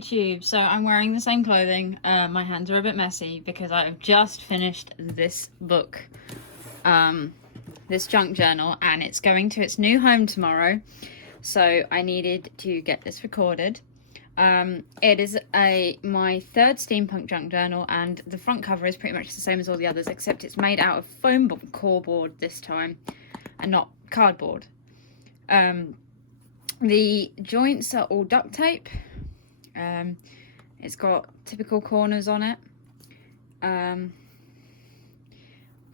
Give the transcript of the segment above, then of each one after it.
YouTube. So I'm wearing the same clothing. My hands are a bit messy because I've just finished this book, this junk journal, and it's going to its new home tomorrow. So I needed to get this recorded. It is my third steampunk junk journal, and the front cover is pretty much the same as all the others, except it's made out of foam core board this time and not cardboard. The joints are all duct tape. It's got typical corners on it. I've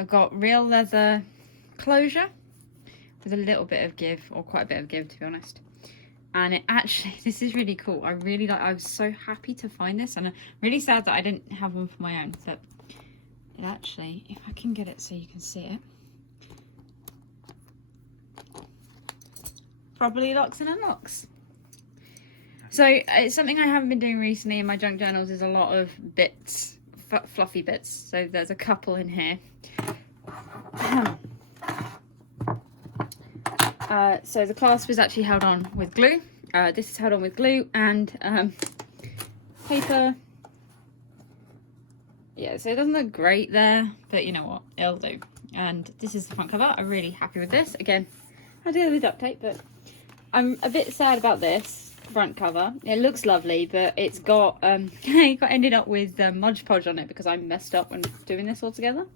got real leather closure with a little bit of give, or quite a bit of give to be honest. And it actually, this is really cool. I was so happy to find this, and I'm really sad that I didn't have one for my own, but it actually, if I can get it so you can see it, properly locks and unlocks. So it's something I haven't been doing recently in my junk journals, is a lot of bits, fluffy bits. So there's a couple in here. So the clasp is actually held on with glue. This is held on with glue and paper. Yeah, so it doesn't look great there, but you know what, it'll do. And this is the front cover. I'm really happy with this. Again, I do the duct tape, but I'm a bit sad about this front cover. It looks lovely, but it's got it got ended up with Mod Podge on it because I messed up when doing this all together.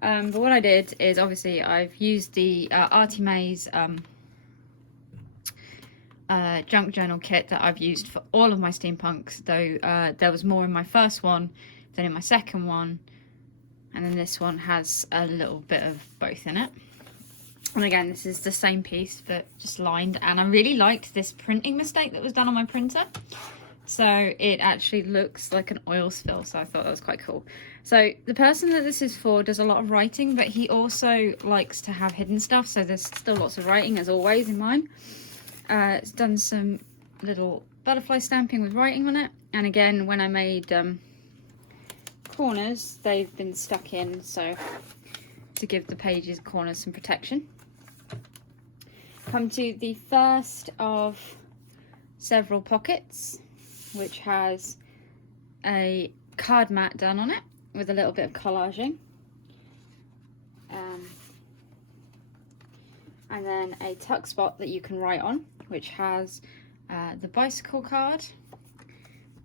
But what I did is, obviously I've used the Artie Mae's junk journal kit that I've used for all of my steampunks, though there was more in my first one than in my second one, and then this one has a little bit of both in it. And again, this is the same piece but just lined, and I really liked this printing mistake that was done on my printer. So it actually looks like an oil spill, so I thought that was quite cool. So the person that this is for does a lot of writing, but he also likes to have hidden stuff, so there's still lots of writing as always in mine. It's done some little butterfly stamping with writing on it, and again, when I made corners, they've been stuck in, so to give the pages corners some protection. Come to the first of several pockets, which has a card mat done on it with a little bit of collaging, and then a tuck spot that you can write on, which has the bicycle card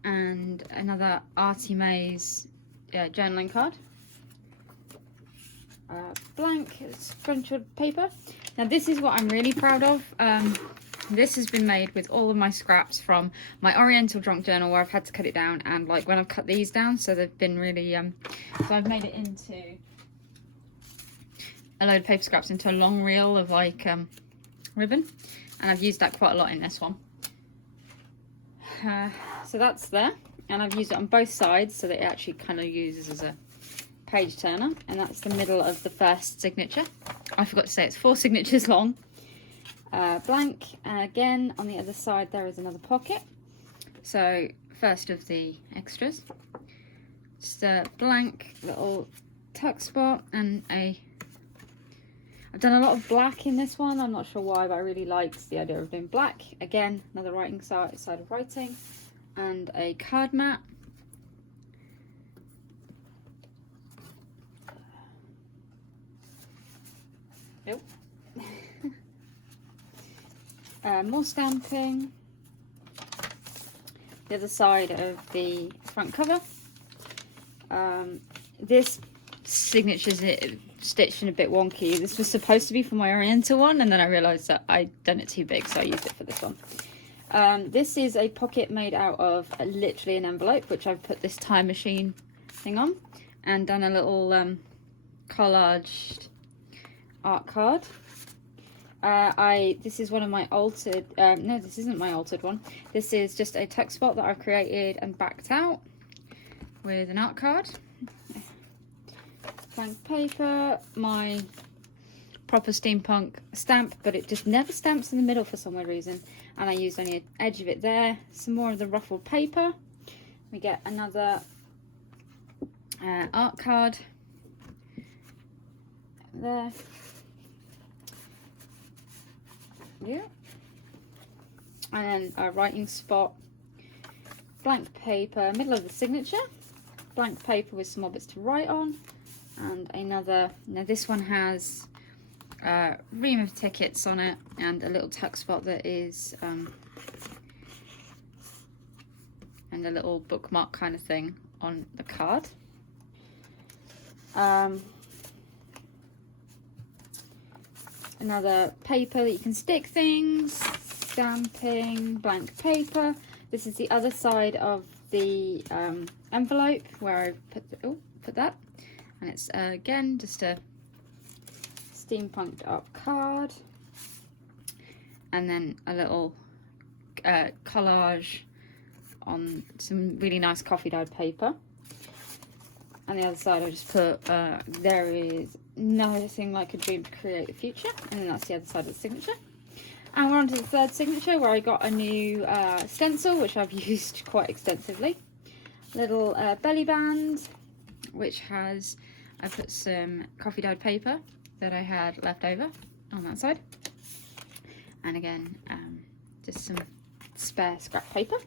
and another Artie Mae's journaling card. Blank scrunched paper. Now this is what I'm really proud of. This has been made with all of my scraps from my Oriental junk journal, where I've had to cut it down, and like when I've cut these down, so they've been really so I've made it into a load of paper scraps into a long reel of like ribbon, and I've used that quite a lot in this one. So that's there, and I've used it on both sides so that it actually kind of uses as a page turner, and that's the middle of the first signature. I forgot to say it's 4 signatures long. Blank, and again on the other side there is another pocket. So first of the extras, just a blank little tuck spot, and I've done a lot of black in this one. I'm not sure why, but I really liked the idea of doing black. Again, another writing side of writing, and a card mat. Nope. More stamping. The other side of the front cover. This signature's stitched in a bit wonky. This was supposed to be for my Oriental one, and then I realised that I'd done it too big, so I used it for this one. This is a pocket made out of literally an envelope, which I've put this time machine thing on, and done a little collaged art card. This is one of my altered, no, this isn't my altered one. This is just a tuck spot that I've created and backed out with an art card. Blank paper, my proper steampunk stamp, but it just never stamps in the middle for some weird reason. And I used only an edge of it there. Some more of the ruffled paper. We get another art card there. Yeah. And then a writing spot blank paper, middle of the signature, blank paper with some more bits to write on, and another, now this one has a ream of tickets on it and a little tuck spot that is, and a little bookmark kind of thing on the card. Another paper that you can stick things, stamping, blank paper. This is the other side of the envelope where I put that, and it's again just a steampunked up card, and then a little collage on some really nice coffee dyed paper. And the other side I just put there is nothing like a dream to create the future, and then that's the other side of the signature. And we're on to the third signature, where I got a new stencil which I've used quite extensively. Little belly band which has, I put some coffee dyed paper that I had left over on that side, and again just some spare scrap paper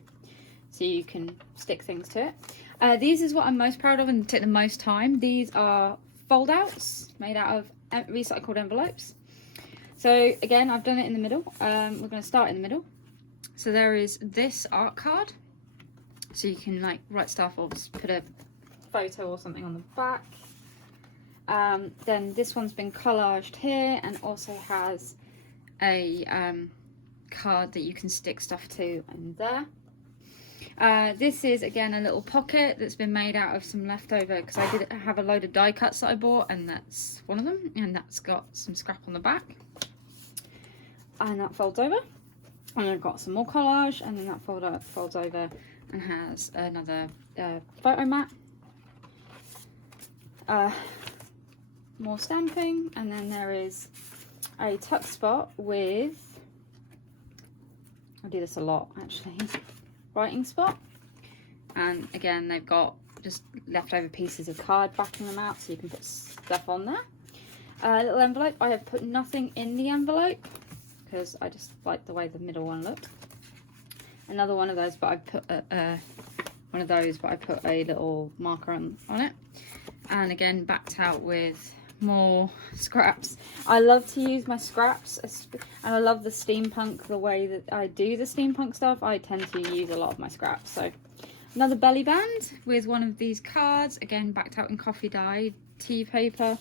so you can stick things to it. These is what I'm most proud of and take the most time. These are fold outs made out of recycled envelopes. So again, I've done it in the middle. We're going to start in the middle. So there is this art card, so you can like write stuff or just put a photo or something on the back. Then this one's been collaged here and also has a card that you can stick stuff to in there. This is again a little pocket that's been made out of some leftover, because I did have a load of die cuts that I bought, and that's one of them, and that's got some scrap on the back, and that folds over, and I've got some more collage, and then that folds over and has another photo mat, more stamping, and then there is a tuck spot with, I do this a lot actually, writing spot, and again they've got just leftover pieces of card backing them out so you can put stuff on there. Little envelope. I have put nothing in the envelope because I just like the way the middle one looked. Another one of those, but I put one of those, but I put a little marker on it, and again backed out with more scraps. I love to use my scraps, and I love the steampunk, the way that I do the steampunk stuff. I tend to use a lot of my scraps. So another belly band with one of these cards, again backed out in coffee dyed tea paper,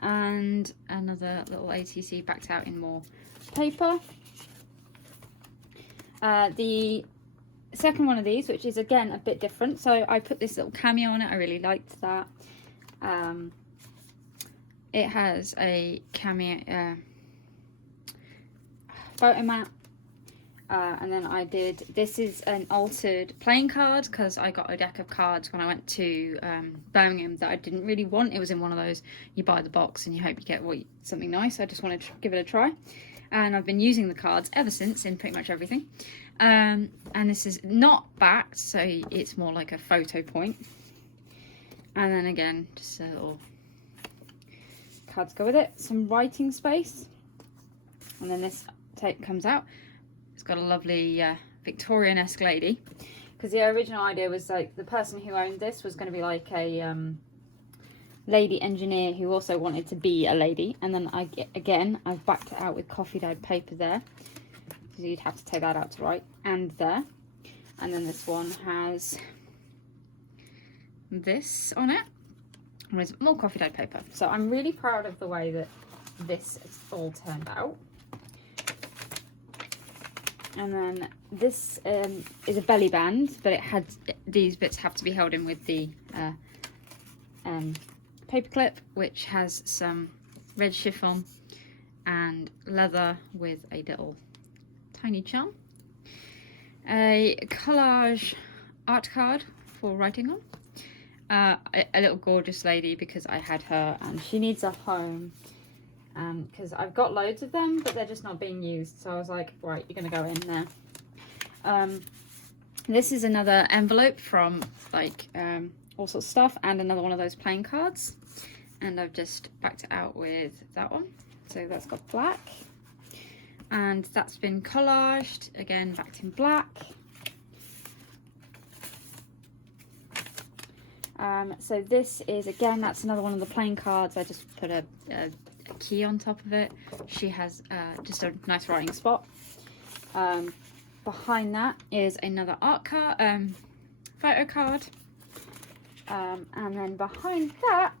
and another little ATC backed out in more paper. The second one of these, which is again a bit different, so I put this little cameo on it. I really liked that. It has a cameo photo mat, and then I did, this is an altered playing card, because I got a deck of cards when I went to Birmingham that I didn't really want. It was in one of those, you buy the box and you hope you get something nice. I just wanted to give it a try, and I've been using the cards ever since in pretty much everything. And this is not backed, so it's more like a photo point. And then again, just a little cards go with it, some writing space, and then this tape comes out. It's got a lovely Victorian-esque lady, because the original idea was like the person who owned this was going to be like a lady engineer who also wanted to be a lady, and then I've backed it out with coffee dyed paper there, because you'd have to take that out to write, and there. And then this one has this on it with more coffee dyed paper. So I'm really proud of the way that this has all turned out. And then this is a belly band, but it had, these bits have to be held in with the paper clip, which has some red chiffon and leather with a little tiny charm. A collage art card for writing on. A little gorgeous lady, because I had her and she needs a home, because I've got loads of them but they're just not being used, so I was like, right, you're gonna go in there. This is another envelope from like all sorts of stuff, and another one of those playing cards, and I've just backed it out with that one, so that's got black, and that's been collaged, again backed in black. So this is, again, that's another one of the plain cards. I just put a key on top of it. She has just a nice writing spot. Behind that is another art card, photo card. And then behind that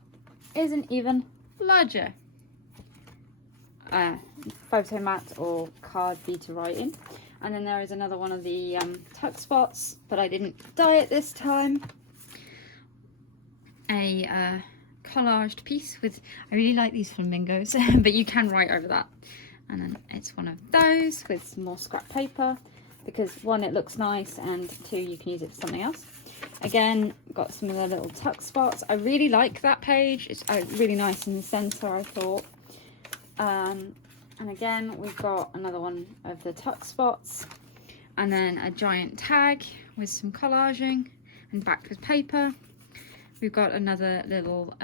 is an even larger photo mat or card beta writing. And then there is another one of the tuck spots, but I didn't dye it this time. A collaged piece with, I really like these flamingos, but you can write over that. And then it's one of those with some more scrap paper, because one, it looks nice, and two, you can use it for something else. Again, got some of the little tuck spots. I really like that page. It's really nice in the center, I thought. And again, we've got another one of the tuck spots, and then a giant tag with some collaging and backed with paper. We've got another little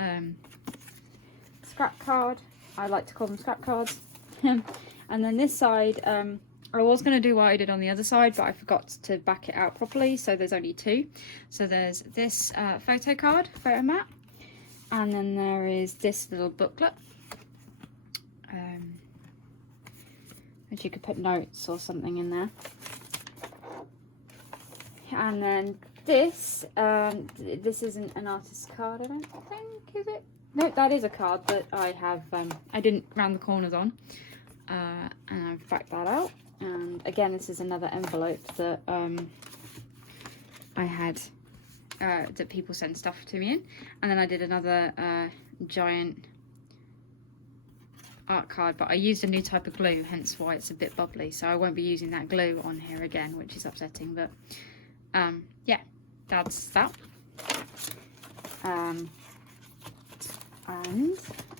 scrap card. I like to call them scrap cards. And then this side, I was going to do what I did on the other side, but I forgot to back it out properly, so there's only two. So there's this photo card, photo mat, and then there is this little booklet, which you could put notes or something in there. And then this, this isn't an artist's card, I don't think, is it? No, that is a card that I have, I didn't round the corners on, and I've backed that out. And again, this is another envelope that I had, that people send stuff to me in. And then I did another giant art card, but I used a new type of glue, hence why it's a bit bubbly. So I won't be using that glue on here again, which is upsetting, but yeah, that's that. And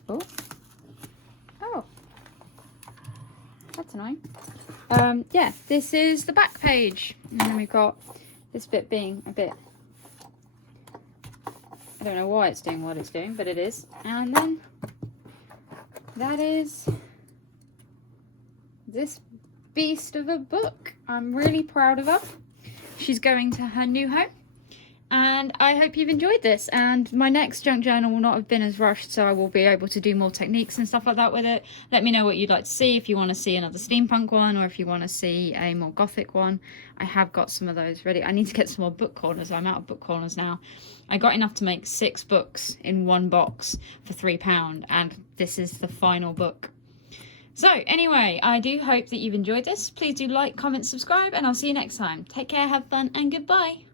oh, that's annoying. Yeah, this is the back page, and then we've got this bit being a bit, I don't know why it's doing what it's doing, but it is. And then that is this beast of a book. I'm really proud of her. She's going to her new home, and I hope you've enjoyed this. And my next junk journal will not have been as rushed, so I will be able to do more techniques and stuff like that with it. Let me know what you'd like to see, if you want to see another steampunk one, or if you want to see a more gothic one. I have got some of those ready. I need to get some more book corners. I'm out of book corners now. I got enough to make 6 books in one box for £3, and this is the final book. So anyway, I do hope that you've enjoyed this. Please do like, comment, subscribe, and I'll see you next time. Take care, have fun, and goodbye.